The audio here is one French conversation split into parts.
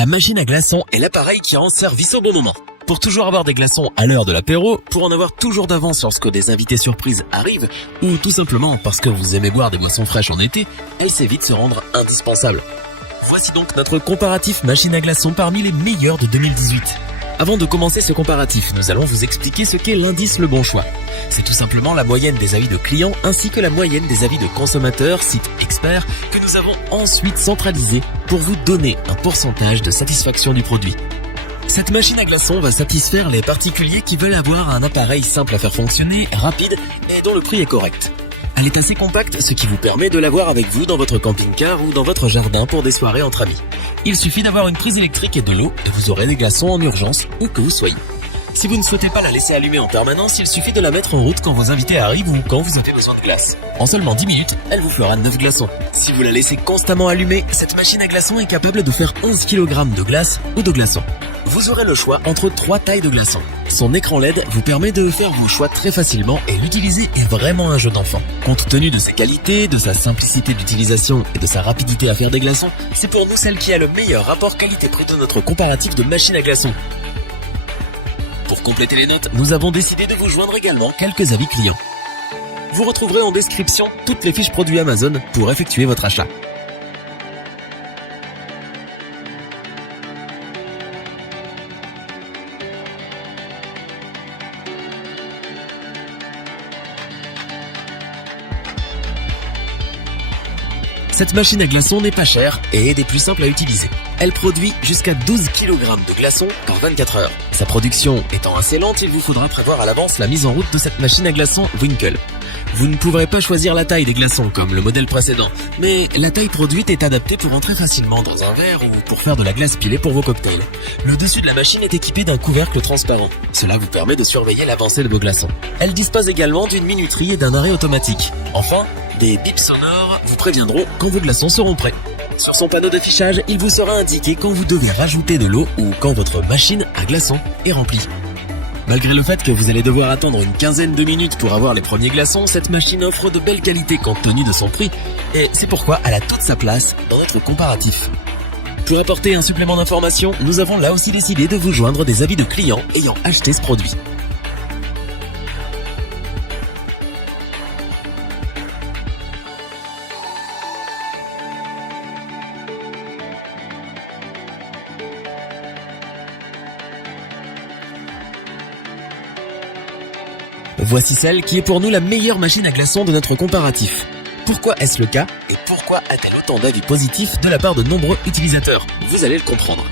La machine à glaçons est l'appareil qui rend service au bon moment. Pour toujours avoir des glaçons à l'heure de l'apéro, pour en avoir toujours d'avance lorsque des invités surprises arrivent, ou tout simplement parce que vous aimez boire des boissons fraîches en été, elle sait vite se rendre indispensable. Voici donc notre comparatif machine à glaçons parmi les meilleurs de 2018. Avant de commencer ce comparatif, nous allons vous expliquer ce qu'est l'indice Le Bon Choix. C'est tout simplement la moyenne des avis de clients ainsi que la moyenne des avis de consommateurs, sites experts, que nous avons ensuite centralisé pour vous donner un pourcentage de satisfaction du produit. Cette machine à glaçons va satisfaire les particuliers qui veulent avoir un appareil simple à faire fonctionner, rapide et dont le prix est correct. Elle est assez compacte, ce qui vous permet de l'avoir avec vous dans votre camping-car ou dans votre jardin pour des soirées entre amis. Il suffit d'avoir une prise électrique et de l'eau et vous aurez des glaçons en urgence où que vous soyez. Si vous ne souhaitez pas la laisser allumer en permanence, il suffit de la mettre en route quand vos invités arrivent ou quand vous avez besoin de glace. En seulement 10 minutes, elle vous fera 9 glaçons. Si vous la laissez constamment allumée, cette machine à glaçons est capable de faire 11 kg de glace ou de glaçons. Vous aurez le choix entre 3 tailles de glaçons. Son écran LED vous permet de faire vos choix très facilement et l'utiliser est vraiment un jeu d'enfant. Compte tenu de ses qualités, de sa simplicité d'utilisation et de sa rapidité à faire des glaçons, c'est pour nous celle qui a le meilleur rapport qualité-prix de notre comparatif de machine à glaçons. Pour compléter les notes, nous avons décidé de vous joindre également quelques avis clients. Vous retrouverez en description toutes les fiches produits Amazon pour effectuer votre achat. Cette machine à glaçons n'est pas chère et est des plus simples à utiliser. Elle produit jusqu'à 12 kg de glaçons par 24 heures. Sa production étant assez lente, il vous faudra prévoir à l'avance la mise en route de cette machine à glaçons Winkle. Vous ne pourrez pas choisir la taille des glaçons comme le modèle précédent, mais la taille produite est adaptée pour entrer facilement dans un verre ou pour faire de la glace pilée pour vos cocktails. Le dessus de la machine est équipé d'un couvercle transparent. Cela vous permet de surveiller l'avancée de vos glaçons. Elle dispose également d'une minuterie et d'un arrêt automatique. Enfin, des bips sonores vous préviendront quand vos glaçons seront prêts. Sur son panneau d'affichage, il vous sera indiqué quand vous devez rajouter de l'eau ou quand votre machine à glaçons est remplie. Malgré le fait que vous allez devoir attendre une quinzaine de minutes pour avoir les premiers glaçons, cette machine offre de belles qualités compte tenu de son prix et c'est pourquoi elle a toute sa place dans notre comparatif. Pour apporter un supplément d'information, nous avons là aussi décidé de vous joindre des avis de clients ayant acheté ce produit. Voici celle qui est pour nous la meilleure machine à glaçons de notre comparatif. Pourquoi est-ce le cas et pourquoi a-t-elle autant d'avis positifs de la part de nombreux utilisateurs? Vous allez le comprendre.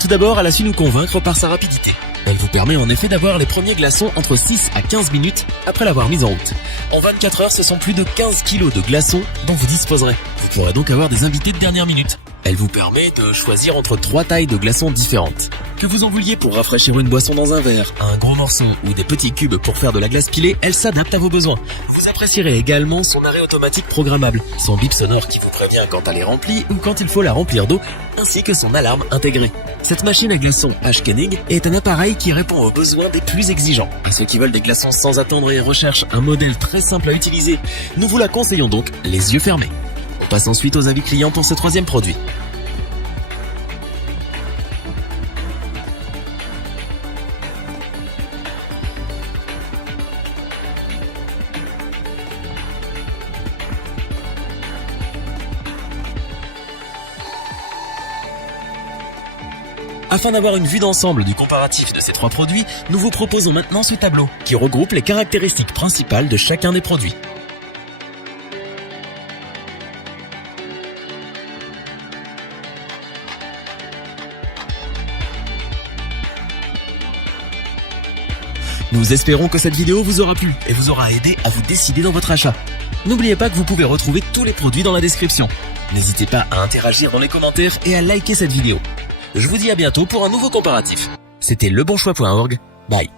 Tout d'abord, elle a su nous convaincre par sa rapidité. Elle vous permet en effet d'avoir les premiers glaçons entre 6 à 15 minutes après l'avoir mise en route. En 24 heures, ce sont plus de 15 kg de glaçons dont vous disposerez. Vous pourrez donc avoir des invités de dernière minute. Elle vous permet de choisir entre 3 tailles de glaçons différentes. Que vous en vouliez pour rafraîchir une boisson dans un verre, un gros morceau ou des petits cubes pour faire de la glace pilée, elle s'adapte à vos besoins. Vous apprécierez également son arrêt automatique programmable, son bip sonore qui vous prévient quand elle est remplie ou quand il faut la remplir d'eau, ainsi que son alarme intégrée. Cette machine à glaçons H-Koenig est un appareil qui répond aux besoins des plus exigeants. À ceux qui veulent des glaçons sans attendre et recherchent un modèle très simple à utiliser, nous vous la conseillons donc les yeux fermés. On passe ensuite aux avis clients pour ce troisième produit. Afin d'avoir une vue d'ensemble du comparatif de ces 3 produits, nous vous proposons maintenant ce tableau qui regroupe les caractéristiques principales de chacun des produits. Nous espérons que cette vidéo vous aura plu et vous aura aidé à vous décider dans votre achat. N'oubliez pas que vous pouvez retrouver tous les produits dans la description. N'hésitez pas à interagir dans les commentaires et à liker cette vidéo. Je vous dis à bientôt pour un nouveau comparatif. C'était lebonchoix.org. Bye.